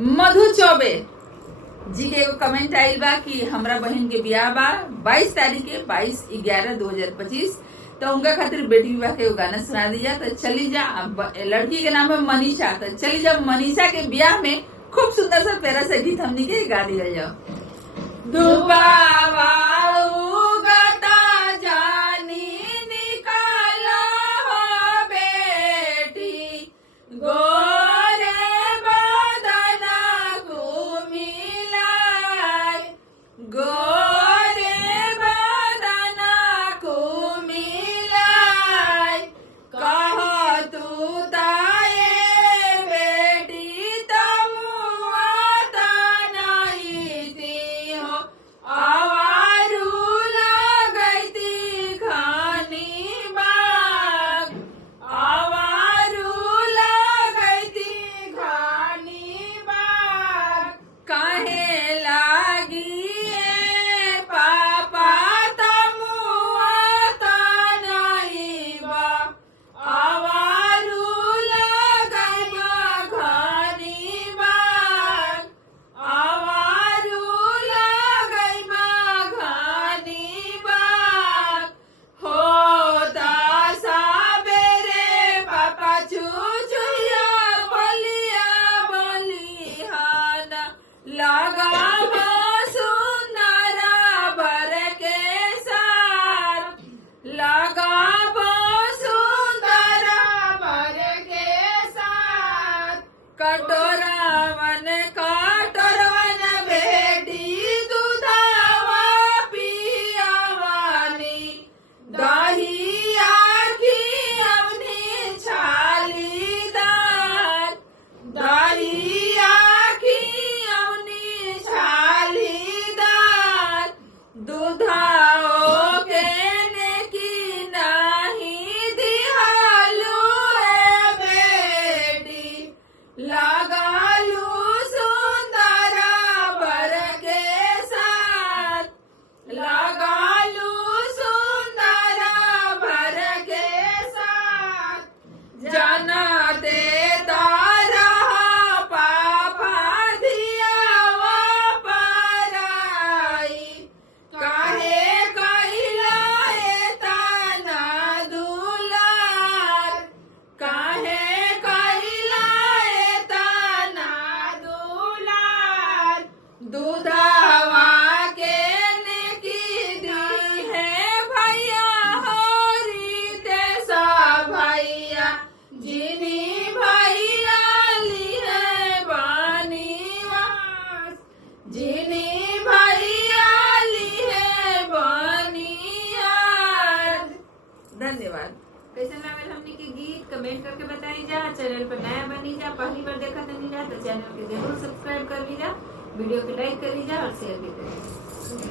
मधु चौबे जी के एगो कमेंट आइल बा कि हमरा बहन के बियाह बा 22 तारीख के 22/11/2025। तो उनका खातिर बेटी विवाह के एगो गाना सुना दिया। तो चली जा, लड़की के नाम है मनीषा। तो चली जा मनीषा के बियाह में खूब सुंदर सा प्यारा सा गीत हमनी के गा दिया जाओ। कटोरावन कटोरवन बेटी दूधावा पियावानी दही आखी अवनी छालीदार दही आखी अवनी छालीदार दूधाओ के ने की नहीं दिहालू है बेटी लगालू सुंदरा बर के साथ लगालू सुंदरा बर के साथ जानते तारा पापा दिया पराई काहे कहिलाए तना दुलार काहे दूधावा के ने की दी है भैया होरी तेसा भैया जिनी भैया ली है बानीवास जिनी भैया ली है बानियार। धन्यवाद। कैसे लागल हमनी के गीत कमेंट करके बताई जा। चैनल पर नया बनी जा, पहली बार देखा तनी जा तो चैनल के जरूर सब्सक्राइब कर ली जा, वीडियो को लाइक कर ली जा और शेयर भी कर ली जा।